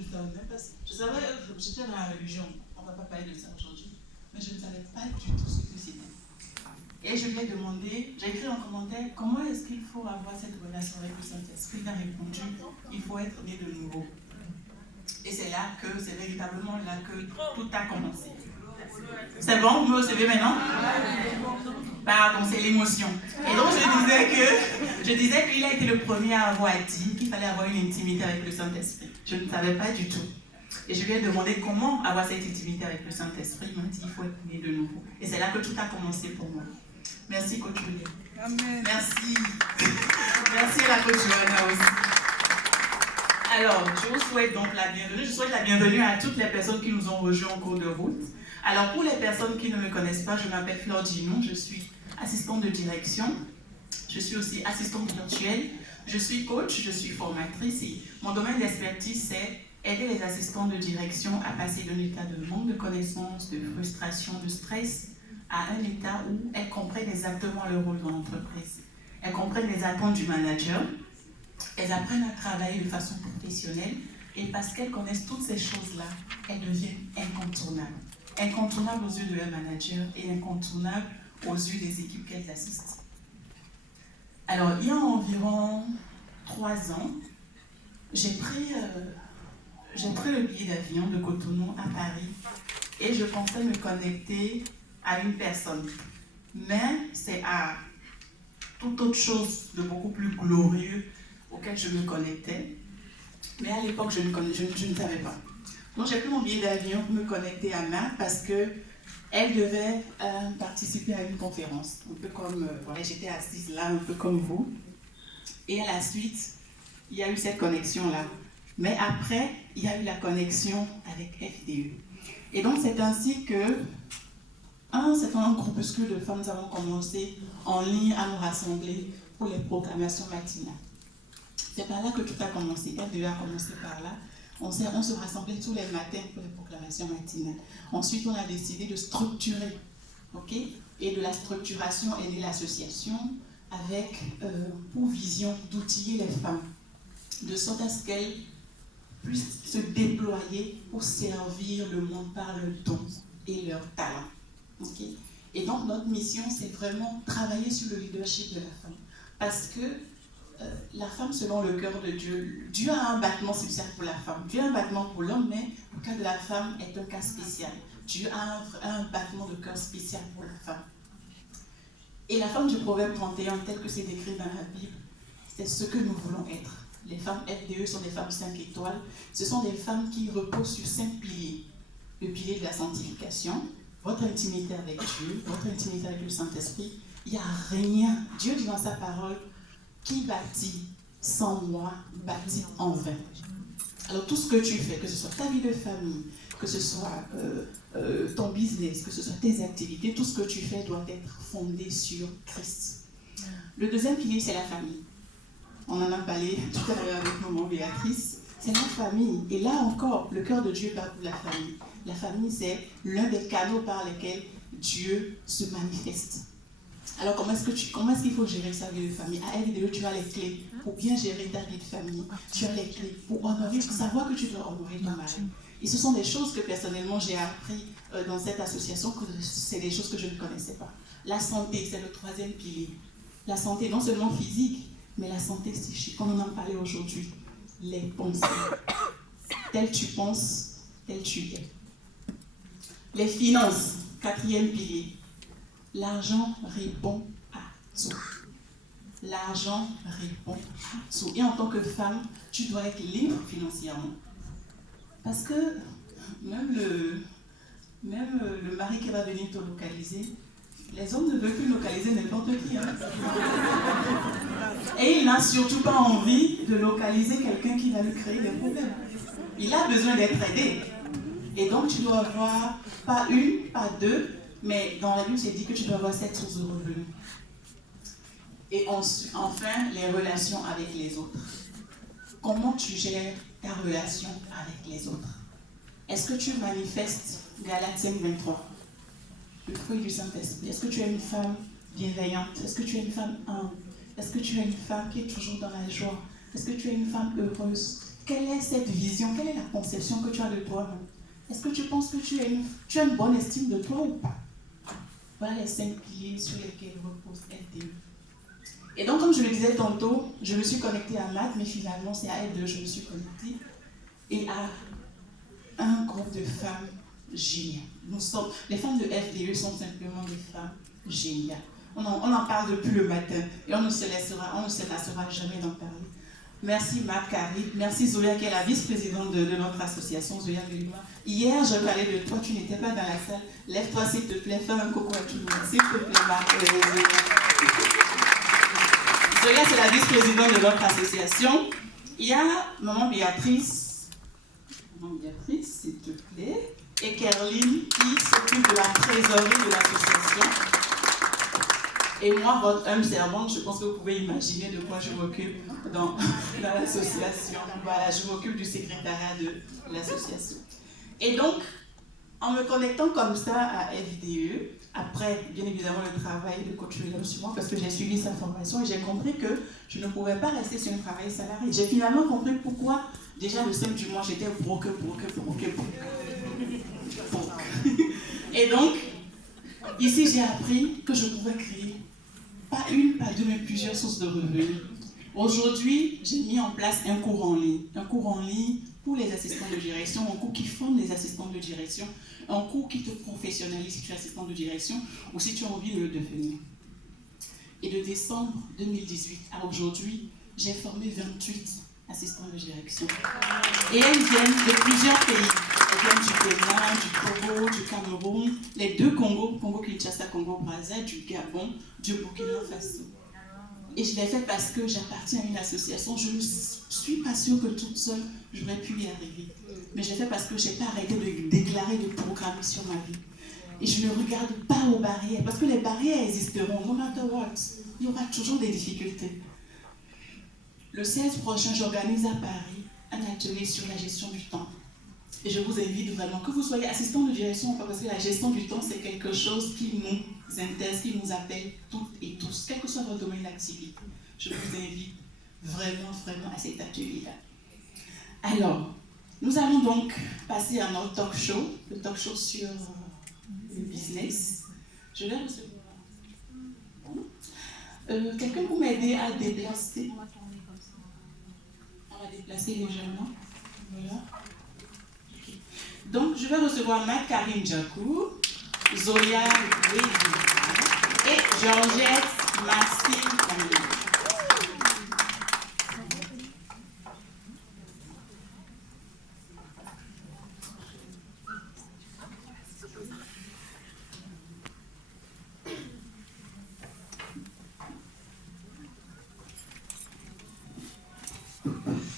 je ne savais même pas. Je savais, j'étais dans la religion, on ne va pas parler de ça aujourd'hui, mais je ne savais pas du tout ce que c'était. Et je lui ai demandé, j'ai écrit en commentaire, comment est-ce qu'il faut avoir cette relation avec le Saint-Esprit? Il a répondu, il faut être né de nouveau. Et c'est là que, c'est véritablement là que tout a commencé. C'est bon, vous me recevez maintenant? Pardon, c'est l'émotion. Et donc je disais qu'il a été le premier à avoir dit qu'il fallait avoir une intimité avec le Saint-Esprit. Je ne savais pas du tout. Et je lui ai demandé comment avoir cette intimité avec le Saint-Esprit. Il m'a dit qu'il faut être né de nouveau. Et c'est là que tout a commencé pour moi. Merci, coach William. Amen. Merci. Merci à la coach Johanna aussi. Alors, je vous souhaite donc la bienvenue. Je souhaite la bienvenue à toutes les personnes qui nous ont rejoints en cours de route. Alors, pour les personnes qui ne me connaissent pas, je m'appelle Flore Dinon, je suis assistante de direction. Je suis aussi assistante virtuelle. Je suis coach, je suis formatrice et mon domaine d'expertise, c'est aider les assistants de direction à passer d'un état de manque de connaissances, de frustration, de stress, à un état où elles comprennent exactement leur rôle dans l'entreprise. Elles comprennent les attentes du manager, elles apprennent à travailler de façon professionnelle et parce qu'elles connaissent toutes ces choses-là, elles deviennent incontournables. Incontournables aux yeux de leur manager et incontournables aux yeux des équipes qu'elles assistent. Alors, il y a environ 3 ans, j'ai pris le billet d'avion de Cotonou à Paris et je pensais me connecter à une personne. Mais c'est à toute autre chose de beaucoup plus glorieux auquel je me connectais. Mais à l'époque, je ne savais pas. Donc j'ai pris mon billet d'avion pour me connecter à Marc parce qu'elle devait participer à une conférence. Un peu comme, voilà, j'étais assise là, un peu comme vous. Et à la suite, il y a eu cette connexion-là. Mais après, il y a eu la connexion avec FDE. Et donc c'est ainsi que un certain groupuscule de femmes avons commencé en ligne à nous rassembler pour les proclamations matinales. C'est par là que tout a commencé. FDE a commencé par là. On se rassemblait tous les matins pour les proclamations matinales. Ensuite, on a décidé de structurer. Okay? Et de la structuration est née l'association avec pour vision d'outiller les femmes, de sorte à ce qu'elles puissent se déployer pour servir le monde par leurs dons et leurs talents. Okay? Et donc, notre mission, c'est vraiment travailler sur le leadership de la femme. Parce que la femme, selon le cœur de Dieu, Dieu a un battement spécial pour la femme. Dieu a un battement pour l'homme, mais le cas de la femme est un cas spécial. Dieu a un battement de cœur spécial pour la femme. Et la femme du Proverbe 31, tel que c'est décrit dans la Bible, c'est ce que nous voulons être. Les femmes FDE sont des femmes 5 étoiles. Ce sont des femmes qui reposent sur 5 piliers. Le pilier de la sanctification, votre intimité avec Dieu, votre intimité avec le Saint-Esprit. Il n'y a rien. Dieu dit dans sa parole, qui bâtit sans moi, bâtit en vain. Alors tout ce que tu fais, que ce soit ta vie de famille, que ce soit ton business, que ce soit tes activités, tout ce que tu fais doit être fondé sur Christ. Le deuxième pilier, c'est la famille. On en a parlé tout à l'heure avec maman Béatrice. C'est la famille. Et là encore, le cœur de Dieu parle pour la famille. La famille, c'est l'un des canaux par lesquels Dieu se manifeste. Alors, comment est-ce qu'il faut gérer sa vie de famille? À FDE, tu as les clés pour bien gérer ta vie de famille. Tu as les clés pour honorer, pour savoir que tu dois honorer ton mari. Et ce sont des choses que personnellement j'ai appris dans cette association, que c'est des choses que je ne connaissais pas. La santé, c'est le 3e pilier. La santé, non seulement physique, mais la santé psychique. Comme on en parlait aujourd'hui, les pensées. Tel tu penses, tel tu es. Les finances, 4e pilier. L'argent répond à tout. L'argent répond à tout. Et en tant que femme, tu dois être libre financièrement. Parce que même le mari qui va venir te localiser, les hommes ne veulent plus localiser n'importe qui. Hein. Et il n'a surtout pas envie de localiser quelqu'un qui va lui créer des problèmes. Il a besoin d'être aidé. Et donc tu dois avoir, pas une, pas deux, mais dans la Bible, c'est dit que tu dois avoir 7 sources de revenus. Et enfin, les relations avec les autres. Comment tu gères ta relation avec les autres? Est-ce que tu manifestes Galates 5:23, le fruit du Saint-Esprit? Est-ce que tu es une femme bienveillante? Est-ce que tu es une femme humble? Est-ce que tu es une femme qui est toujours dans la joie? Est-ce que tu es une femme heureuse? quelle est cette vision, quelle est la conception que tu as de toi-même? Est-ce que tu penses que tu as une bonne estime de toi ou pas? Voilà les 5 piliers sur lesquels repose FDE. Et donc, comme je le disais tantôt, je me suis connectée à Matt, mais finalement, c'est à FDE que je me suis connectée. Et à un groupe de femmes géniales. Les femmes de FDE sont simplement des femmes géniales. On en parle depuis le matin et on ne se lassera jamais d'en parler. Merci Matt, Carrie. Merci Zoya qui est la vice-présidente de notre association, Zoya Melima. Hier, je parlais de toi, tu n'étais pas dans la salle. Lève-toi s'il te plaît, fais un coucou à tout le monde. S'il te plaît, Matt. Zoya, c'est la vice-présidente de notre association. Il y a maman Béatrice, s'il te plaît, et Kerline qui s'occupe de la trésorerie de l'association. Et moi, votre humble servante, je pense que vous pouvez imaginer de quoi je m'occupe dans l'association. Voilà, je m'occupe du secrétariat de l'association. Et donc, en me connectant comme ça à FDE, après, bien évidemment, le travail de coach William sur moi, parce que j'ai suivi sa formation et j'ai compris que je ne pouvais pas rester sur un travail salarié. J'ai finalement compris pourquoi, déjà le 5 du mois, j'étais broke. Et donc, ici, j'ai appris que je pouvais créer pas une, pas deux, mais plusieurs sources de revenus. Aujourd'hui, j'ai mis en place un cours en ligne pour les assistants de direction, un cours qui forme les assistants de direction, un cours qui te professionnalise si tu es assistant de direction ou si tu as envie de le devenir. Et de décembre 2018 à aujourd'hui, j'ai formé 28 assistants de direction. Et elles viennent de plusieurs pays. Elles viennent du Bénin, du Togo, du Cameroun, les 2 Congos, Congo-Kinshasa, Congo-Brazza, du Gabon, du Burkina Faso. Et je l'ai fait parce que j'appartiens à une association. Je ne suis pas sûre que toute seule, j'aurais pu y arriver. Mais je l'ai fait parce que je n'ai pas arrêté de déclarer, de programmer sur ma vie. Et je ne regarde pas aux barrières, parce que les barrières existeront, no matter what. Il y aura toujours des difficultés. Le 16 prochain, j'organise à Paris un atelier sur la gestion du temps. Et je vous invite vraiment, que vous soyez assistant de direction ou pas, parce que la gestion du temps, c'est quelque chose qui nous intéresse, qui nous appelle toutes et tous, quel que soit votre domaine d'activité. Je vous invite vraiment à cet atelier-là. Alors, nous allons donc passer à notre talk show, le talk show sur le business. Je vais recevoir. Quelqu'un peut m'aider à déplacer? On va déplacer légèrement. Voilà. Donc, je vais recevoir Matt Karim Djakou, Zoya Wédi et Georgette Maxime Camille.